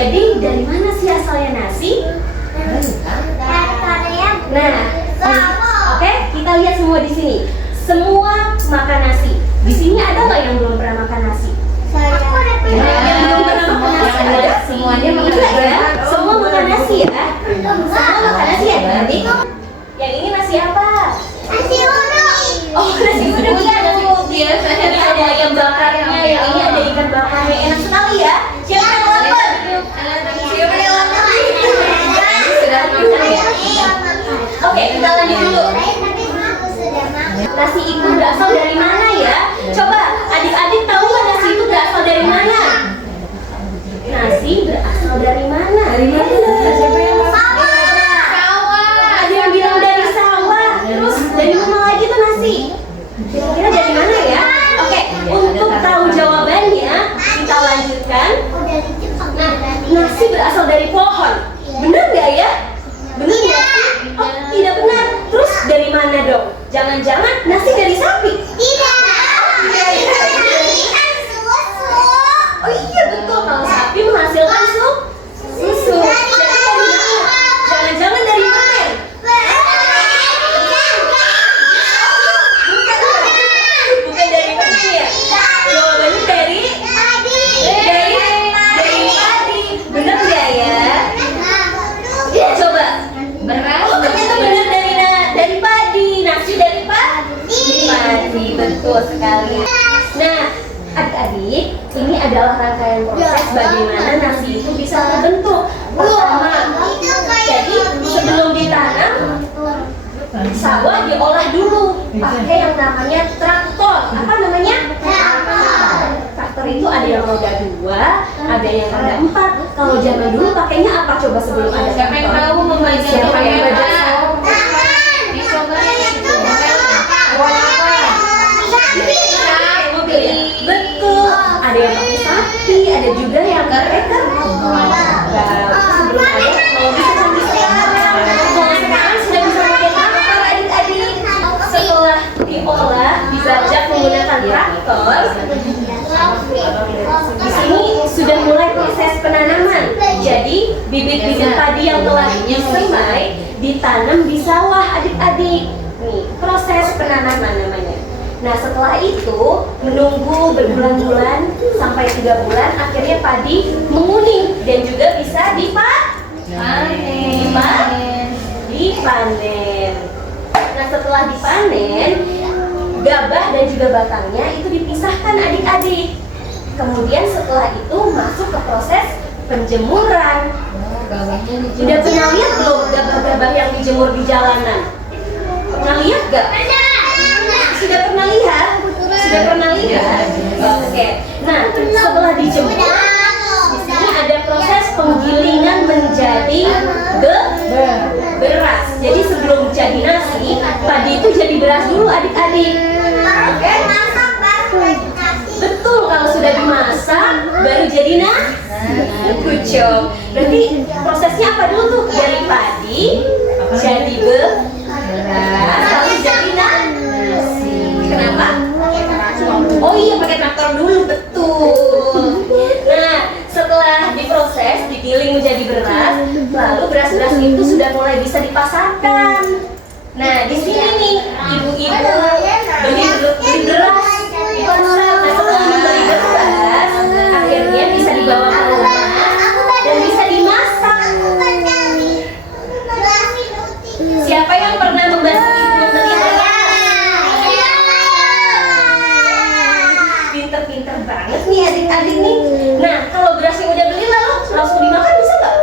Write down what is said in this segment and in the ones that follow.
Jadi dari mana sih asalnya nasi? Nah, oke, kita lihat semua di sini. Semua makan nasi. Di sini ada nggak yang belum pernah makan nasi? Yang belum pernah makan nasi ada? Semuanya makan Iya nasi. ya, semua makan nasi ya. Semua makan nasi ya berarti. Yang ini nasi apa? Oh, nasi uduk ya, nasi uduk. Ini ada ayam bakarnya, yang ini ada ikan bakarnya. Enak sekali ya. Siapa yang lapar? Siapa yang lapar? Sudah makan ya? Oke, kita lanjut dulu. Nasi itu berasal dari mana ya? Coba adik-adik tahu nggak nasi itu berasal dari mana? Nasi berasal dari mana? Dari mana? Siapa yang tahu? Sawah. Ada yang bilang dari sawah. Terus dari mana lagi tuh nasi? Kira-kira dari mana ya? Oke, untuk tahu jawabannya kita lanjutkan. Nah, nasi berasal dari pohon. Benar nggak ya? Benar nggak? Oh, tidak benar. Terus dari mana dong? Jangan-jangan nasi dari sapi? Oh iya betul, kalau sapi menghasilkan susu. Jangan-jangan dari mana? Bukan dari mana ya? Jawabannya dari padi. Benar nggak ya? Coba. Oh ternyata benar dari padi. Nasi dari padi. Betul sekali. Nah, adik-adik, ini adalah rangkaian proses bagaimana nasi itu bisa terbentuk. Pertama, jadi sebelum ditanam, sawah diolah dulu pakai yang namanya traktor. Apa namanya? Traktor itu ada yang roda 2, ada yang roda 4. Kalau zaman dulu pakainya apa coba sebelum ada Siapa yang traktor? tahu membajak? Siapa yang membajak? Dicoba Betul. Ada yang pakai sapi, ada juga yang kereta. Sebelum ada kalau bisa canggih sekarang. Kalau sekarang sudah bisa pakai traktor adik-adik. Setelah diolah, dibajak menggunakan traktor, di sini sudah mulai proses penanaman. Jadi bibit-bibit padi yang telah disemai ditanam di sawah adik-adik. Nih, proses penanaman namanya. Nah setelah itu menunggu berbulan-bulan sampai 3 bulan, akhirnya padi menguning dan juga bisa dipanen. Nah setelah dipanen, gabah dan juga batangnya itu dipisahkan adik-adik. Kemudian setelah itu masuk ke proses penjemuran. Udah pernah lihat belum gabah-gabah yang dijemur di jalanan? Pernah lihat gak? Sudah pernah lihat? Sudah pernah lihat? Oke. Nah, setelah dijemur, di sini ada proses penggilingan menjadi beras. Jadi sebelum jadi nasi, padi itu jadi beras dulu adik-adik. Oke? Betul, kalau sudah dimasak baru jadi good job. Berarti prosesnya apa dulu tuh? Dari padi jadi beras, lalu jadi nasi. Kenapa? Oh iya, pakai traktor dulu, betul. Nah, setelah diproses, digiling menjadi beras, lalu beras-beras itu sudah mulai bisa dipasarkan. Nah, di sini nih, ibu-ibu beli beras di pasar. Nah, setelah membeli beras, akhirnya bisa dibawa ke rumah dan bisa dimasak. Siapa yang pernah membantu ibu membeli beras? Pinter-pinter banget nih adik-adik nih. Nah, kalau berasnya udah beli lalu langsung dimakan bisa nggak?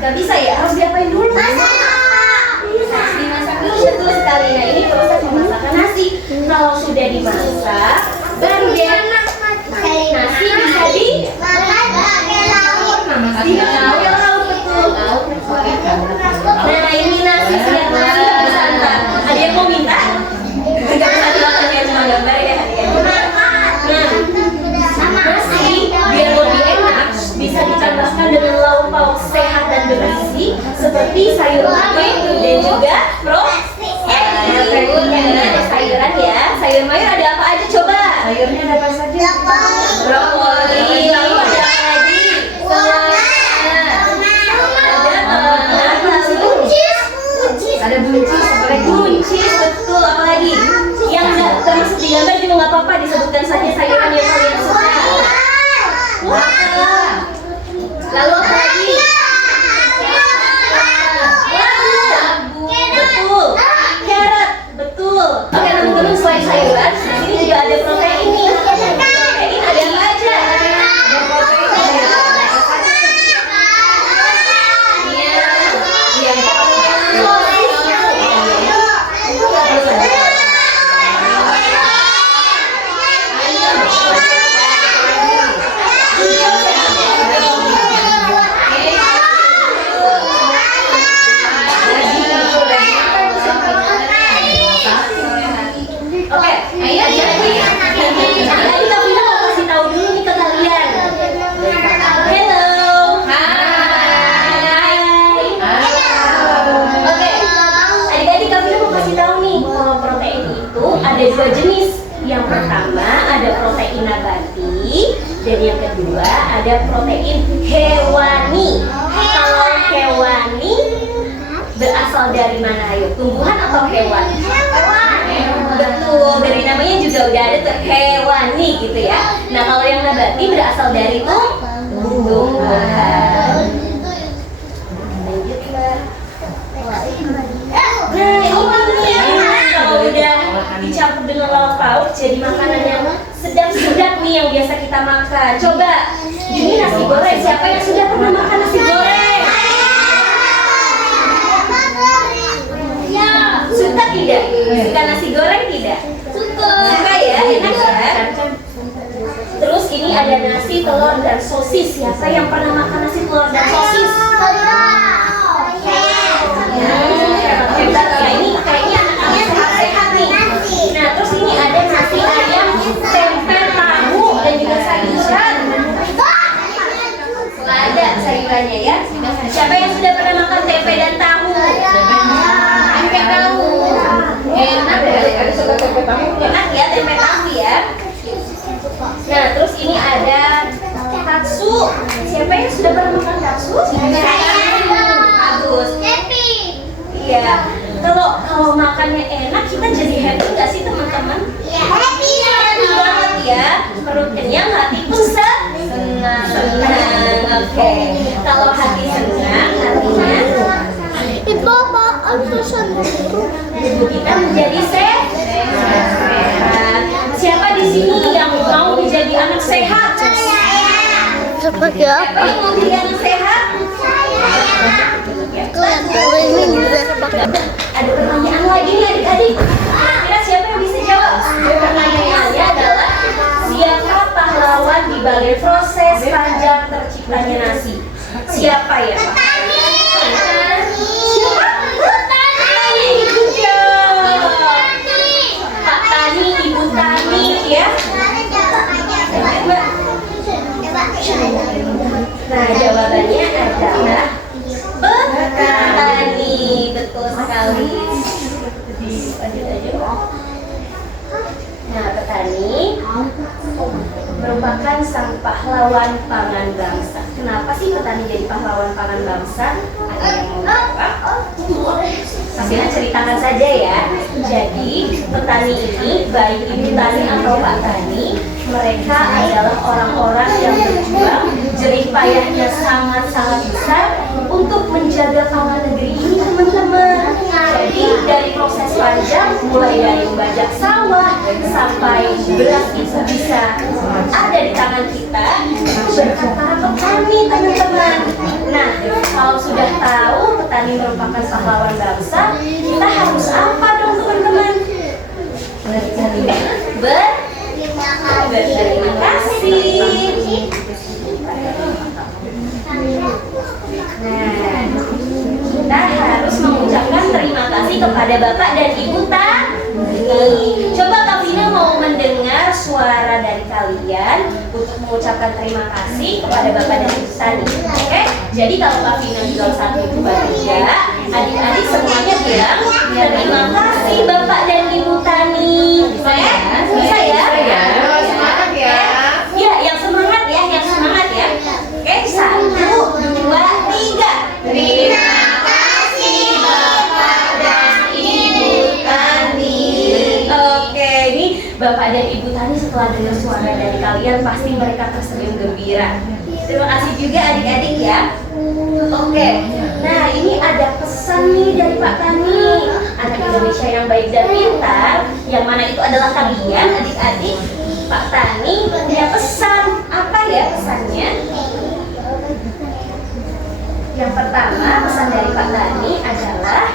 Nggak bisa ya, harus diapain dulu? Harus dimasak dulu, betul sekali. Nah, ini proses memasakan nasi. Kalau sudah dimasak, baru deh nasi bisa dimakan pakai lauk, betul. Nah, ini nasi siap nasi bersantap. Ada yang mau minta? Nggak usah dimakan ya, cuma gambar ya. Nah, nasi biar lebih enak bisa ditambahkan dengan lauk pauk sehat dan bergizi seperti sayur mayur dan juga ada sayuran ya. Sayur mayur ada apa aja coba? Sayurnya ada apa saja? Brokoli, lalu ada apa lagi? apa-apa, disebutkan saja sayuran yang kalian suka. Wortel. Lalu apa lagi? Labu. Betul. Carrot. Betul. Oke teman-teman, selain sayuran, di sini juga ada protein nih. Protein ada apa aja? Oke, ayo jadi kita mau kasih tahu dulu nih ke kalian. Hello. Hai. Oke, adik-adik kami mau kasih tahu nih kalau protein itu ada dua jenis. Yang pertama ada protein nabati dan yang kedua ada protein hewani. Kalau hewani berasal dari mana? Ayo, tumbuhan atau hewan? Betul, dari namanya juga udah ada tuh hewani gitu ya. Nah kalau yang nabati berasal dari tumbuhan. Lanjut Mbak. Nah ini kalau udah dicampur dengan lauk pauk jadi makanan yang sedap-sedap nih yang biasa kita makan. Coba, ini nasi goreng. Siapa yang sudah pernah makan nasi goreng? Ya, suka tidak? Suka nasi goreng tidak? Suka ya, enak ya. Terus ini ada nasi, telur, dan sosis. Siapa yang pernah makan nasi, telur, dan sosis? Hebat ya, ini kayaknya anak-anak sehat-sehat nih. Nah, terus ini ada nasi ayam, tempe, tahu, dan juga sayuran. Ada sayurannya ya. Siapa yang sudah pernah makan tempe dan tahu? Tempe tahu. Enak ya. Ada suka tempe tahu? Enak ya tempe tahu ya. Nah, terus ini ada katsu. Siapa yang sudah pernah makan katsu? Bagus. Iya. Kalau makannya enak, kita jadi happy nggak sih teman-teman? Happy banget ya. Perut kenyang, hati pun senang. Oke. Kalau hati senang, hatinya tubuh kita menjadi sehat. Siapa di sini yang mau menjadi anak sehat? Seperti Siapa apa? yang mau jadi anak sehat? Ada pertanyaan lagi nih adik-adik. Kira siapa yang bisa jawab? Pertanyaannya adalah siapa pahlawan di balik proses panjang terciptanya nasi? Siapa ya Pak? Siapa? Petani. Good job. Pak Tani, Ibu Tani ya. Nah jawabannya adalah petani. Betul sekali. Lanjut aja. Nah petani merupakan sang pahlawan pangan bangsa. Kenapa sih petani jadi pahlawan pangan bangsa? Ada yang mau jawab? Kasihlah ceritakan saja ya. Jadi petani ini, baik ibu tani atau pak tani, mereka adalah orang-orang yang berjuang, jerih payahnya sangat-sangat besar untuk menjaga pangan negeri ini teman-teman. Jadi dari proses panjang, mulai dari membajak sawah sampai beras itu bisa ada di tangan kita, itu berkat para petani teman-teman. Nah, kalau sudah tahu petani merupakan pahlawan bangsa, kita harus apa dong teman-teman? Berterima kasih. Nah, kita harus mengucapkan terima kasih kepada Bapak dan Ibu Tani. Coba Kak Vina mau mendengar suara dari kalian untuk mengucapkan terima kasih kepada Bapak dan Ibu Tani. Oke? Jadi kalau Kak Vina bilang 1, 2, 3, adik-adik semuanya bilang terima kasih Bapak dan Ibu Tani. Bisa ya? Bisa ya? Semangat ya. Ya, yang semangat ya, yang semangat ya. Oke, 1, 2, 3. Terima kasih Bapak dan Ibu Tani. Oke, ini Bapak dan Ibu Tani setelah dengar suara dari kalian pasti mereka tersenyum gembira. Terima kasih juga adik-adik ya. Oke, nah ini ada pesan nih dari Pak Tani, anak Indonesia yang baik dan pintar. Yang mana itu adalah kalian adik-adik. Pak Tani punya pesan. Apa ya pesannya? Yang pertama, pesan dari Pak Tani adalah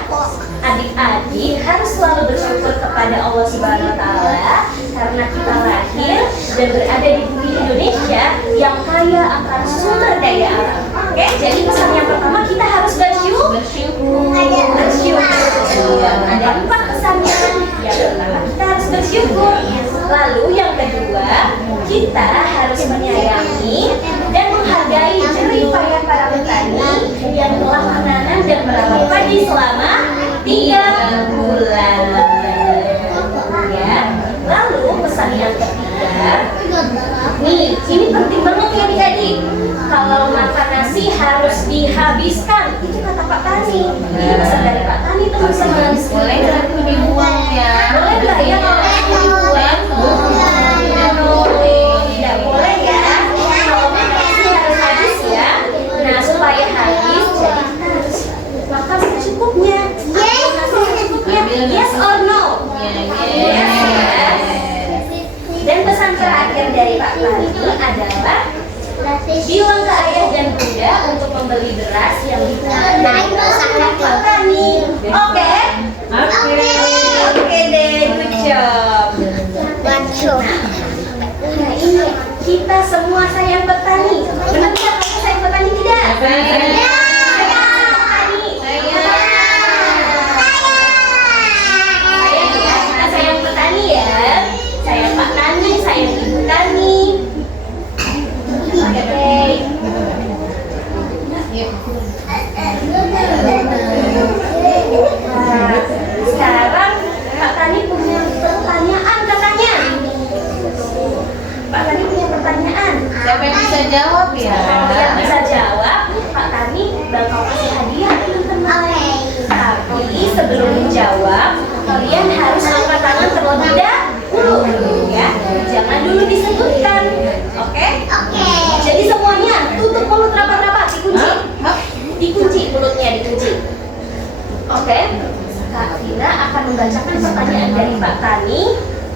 adik-adik harus selalu bersyukur kepada Allah Subhanahu wa Ta'ala karena kita lahir dan berada di bumi Indonesia yang kaya akan sumber daya alam. Oke, jadi pesan yang pertama kita harus bersyukur. Ada 4 pesannya. Yang pertama kita harus bersyukur. Lalu yang kedua kita harus menyayangi dan menghargai jerih payah para petani yang telah menanam dan merawat padi selama 3 bulan. Ya. Lalu pesan yang ketiga, nih ini penting banget ya adik-adik. Kalau makan nasi harus dihabiskan. Itu kata Pak Tani. Ini pesan dari Pak Tani teman-teman. Boleh nggak tuh dibuang ya? Boleh nggak ya kalau dibuang? Tidak boleh ya. Kalau makan nasi harus habis ya. Nah supaya habis, jadi kita harus makan secukupnya. Nasi secukupnya. Yes or no? Yes. Dan pesan terakhir dari Pak Tani adalah bilang ke ayah dan bunda untuk membeli beras yang dibutuhkan dari Pak Tani. Oke? Oke deh, good job. Nah ini kita semua sayang petani. Benar tidak kamu sayang petani tidak? Sayang petani ya. Sayang Pak Tani, sayang Ibu Tani. Oke. Nah, sekarang Pak Tani punya pertanyaan katanya. Pak Tani punya pertanyaan. Siapa yang bisa jawab ya? Yang bisa jawab, Pak Tani bakal kasih hadiah teman-teman. Tapi sebelum menjawab, kalian harus angkat tangan terlebih dahulu, ya. Jangan dulu disebutkan, oke? Jadi semuanya tutup mulut rapat-rapat, dikunci mulutnya, dikunci. Oke? Kak Tina akan membacakan pertanyaan dari Pak Tani.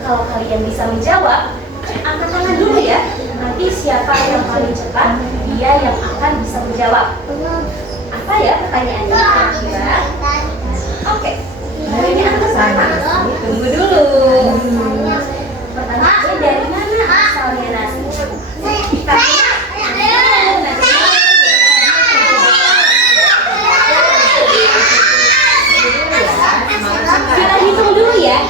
Kalau kalian bisa menjawab, angkat tangan dulu ya. Nanti siapa yang paling cepat, dia yang akan bisa menjawab. Apa ya pertanyaannya kira-kira? Oke. Pertanyaan pertama. Tunggu dulu. Pertanyaannya dari mana asalnya nasi? Kita hitung dulu ya.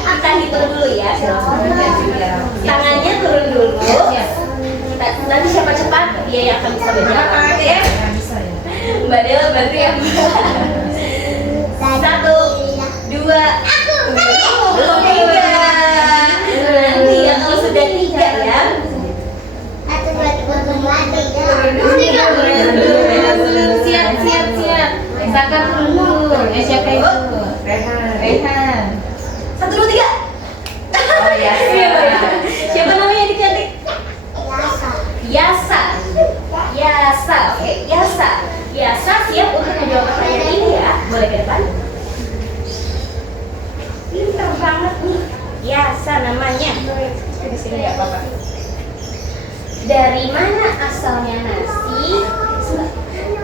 Tangannya turun dulu. Nanti siapa cepat dia yang akan bisa menjawab. Oke? Mbak Dela bantu ya. 1, 2, belum 3. Nanti ya kalau sudah 3 ya. Siap. Misalkan dulu. Siapa itu? Rehan. 1, 2, 3. Oh ya. Siapa namanya adik cantik? Yasa. Oke, Yasa siap untuk menjawab pertanyaan ini ya. Boleh ke depan? Pintar banget nih. Yasa namanya. Di sini nggak apa-apa. Dari mana asalnya nasi?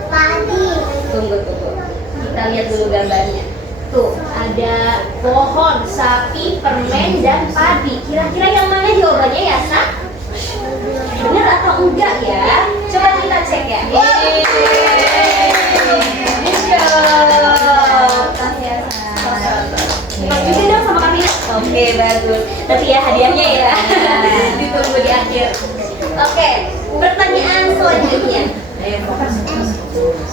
Padi. Tunggu. Kita lihat dulu gambarnya. Tuh, ada pohon, sapi, permen, dan padi. Kira-kira yang mana jawabannya Yasa? Benar atau enggak ya? Coba kita cek ya. Juga dong sama kami. Oke, bagus. Tapi ya hadiahnya ya. Ditunggu di akhir. Oke, pertanyaan selanjutnya.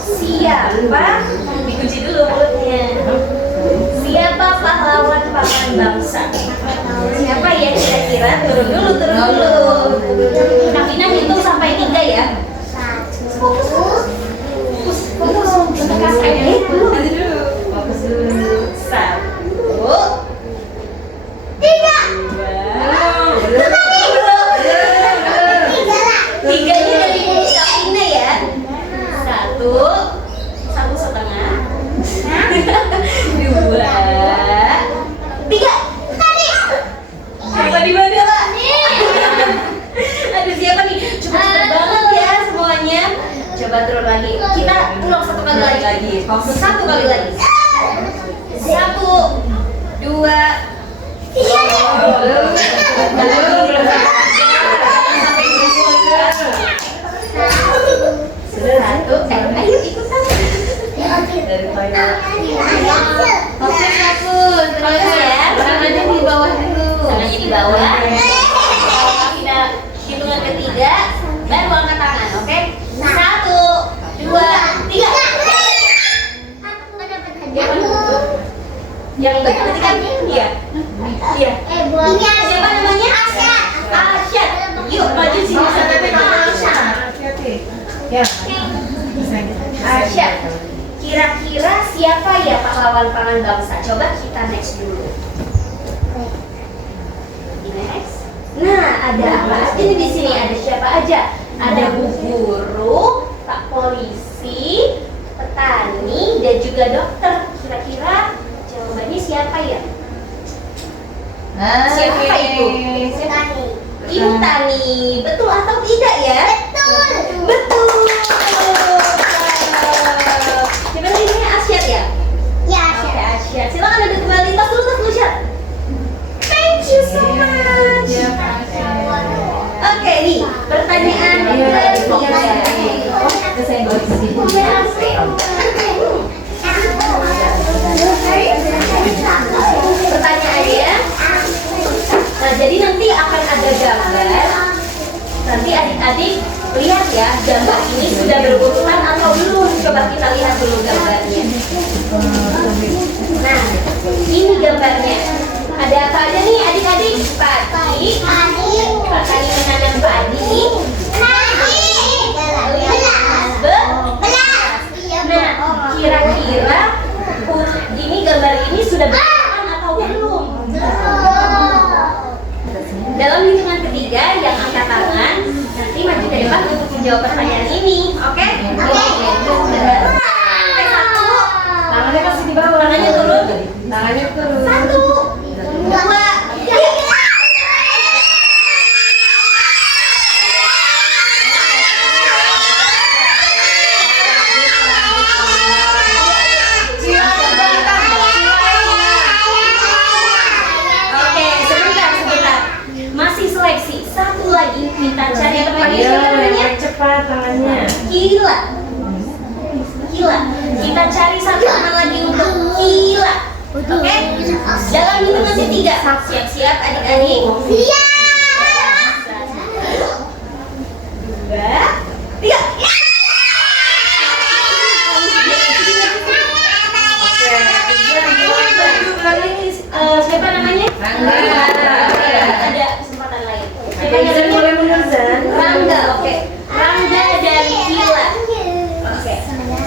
Siapa? Dikunci dulu mulutnya. Siapa pahlawan paman bangsa? Siapa ya kira-kira? Turun dulu. Nafina hitung sampai 3 ya. 1. Fokus. Nanti dulu. Fokus dulu. 1, 2, 3. Waktu 1 kali lagi. 1, 2, 1. Ayo ikutan. Oke, bagus. Terus ya, tangannya di bawah dulu. Tangannya di bawah. Kalau kita hitungan ketiga, baru angkat tangan, oke? 1, 2, 3. Yang betul tadi kan dia. Iya. Siapa namanya? Asyad. Yuk maju sini sampai Ya. Asyad. Kira-kira siapa ya pahlawan pangan bangsa? Coba kita next dulu. Next. Nah, ada apa aja nih di sini? Ada siapa aja? Ada Bu Guru, Pak Polisi, petani, dan juga dokter. Kira-kira jawabannya siapa ya? Siapa itu? Ibu Tani. Betul atau tidak ya? Betul. Siapa lagi ini? Asyad ya? Oke, Asyad. Silakan duduk kembali. Tas dulu, Syad. Thank you so much. Oke, nih pertanyaan pertanyaannya. Nah, jadi nanti akan ada gambar. Nanti adik-adik lihat ya, gambar ini sudah berurutan atau belum. Coba kita lihat dulu gambarnya. Nah, ini gambarnya. Ada apa aja nih adik-adik? Padi, petani menanam padi. Nah, kira-kira ini gambar ini sudah berurutan atau belum? Dalam hitungan ketiga yang angkat tangan nanti maju ke depan untuk menjawab pertanyaan ini, oke? Tangannya kasih di bawah. Tangannya turun. Tangannya turun. 1, 2, 3. Oke, sebentar. Masih seleksi. Satu lagi kita cari namanya. Cepat tangannya. Gila. Kita cari satu nama lagi untuk Gila. Oke? Dalam hitungan ketiga. Siap-siap adik-adik. Siap. 2, 3. Siapa namanya? Rangga. Ada kesempatan lain. Siapa namanya? Rangga. Oke. Rangga dan Gila. Oke.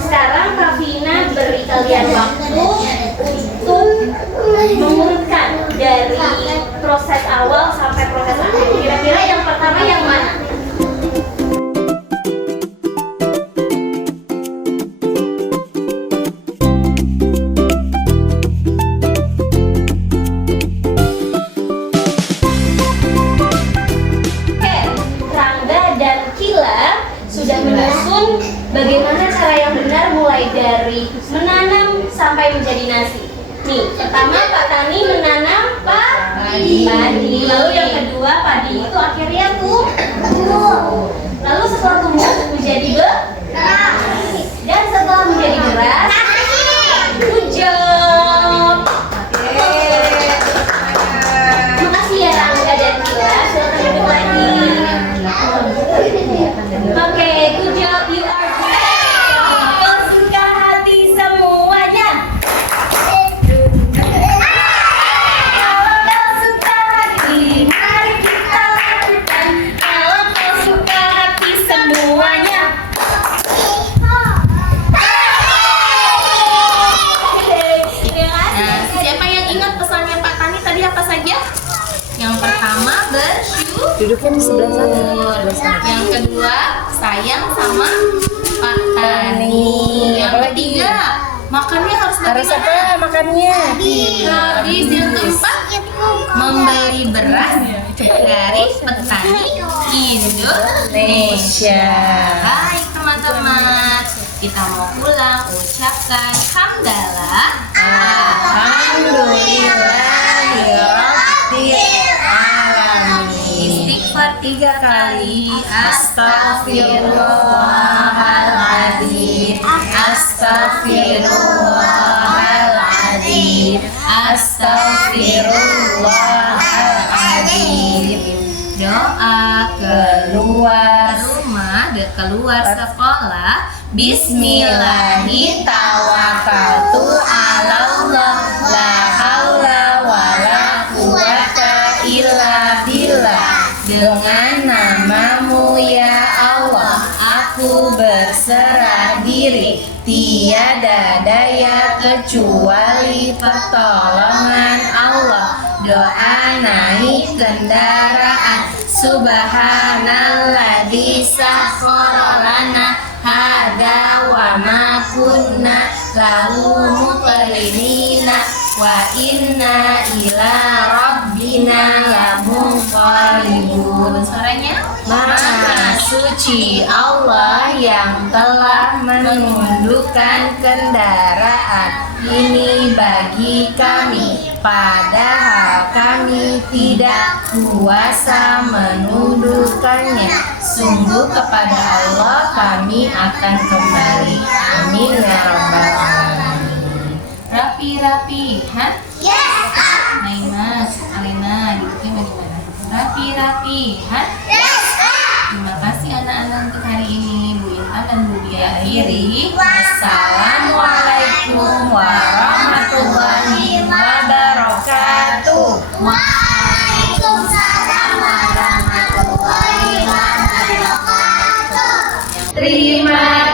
Sekarang Kak Vina beri kalian waktu untuk mengurutkan dari proses awal sampai proses akhir. Kira-kira yang pertama yang mana? Sudah menyusun bagaimana cara yang benar mulai dari menanam sampai menjadi nasi. Nih, pertama Pak Tani menanam padi. Lalu yang kedua padi itu akhirnya tumbuh. Lalu setelah tumbuh menjadi beras. Dan setelah menjadi beras, good job. Makasih ya Rangga dan Gila. Silakan duduk lagi. Oke, good job, you are great. Suka hati semuanya. Kalau kau suka hati, mari kita lakukan. Kalau kau suka hati semuanya. Terima kasih. Siapa yang ingat pesannya Pak Tani tadi apa saja? Yang pertama bersyukur. Duduknya di sebelah sana. Yang kedua sayang sama Pak Tani. Yang ketiga makannya harus bagaimana? makannya? Habis yang keempat membeli beras dari petani Indonesia. Baik teman-teman. Kita mau pulang, ucapkan hamdalah. Istighfar 3 kali. Astaghfirullahaladzim. Astaghfirullahaladzim. Astaghfirullahaladzim. Doa keluar rumah, keluar sekolah. Bismillahi tawakkaltu ala Allah, la haula wala quwata illa billah. Dengan namamu ya Allah, aku berserah diri. Tiada daya kecuali pertolongan Allah. Doa naik kendaraan. Subhanalladzi sakhkhara lana hada wa ma kunna lahu muqrinina wa inna ila rabbina lamunqalibun. Suaranya Maha suci Allah yang telah menundukkan kendaraan ini bagi kami, padahal kami tidak kuasa menundukkannya. Sungguh kepada Allah kami akan kembali. Amin ya rabbal alamin. Rapi-rapi, ha? Yes, Naima, Alena, duduknya bagaimana? Rapi-rapi, ha? yes, Terima kasih anak-anak untuk hari ini. Bu Intan dan Bu Dia akhiri. Wassalamualaikum warahmatullahi wabarakatuh. Waalaikumsalam warahmatullahi wabarakatuh. Terima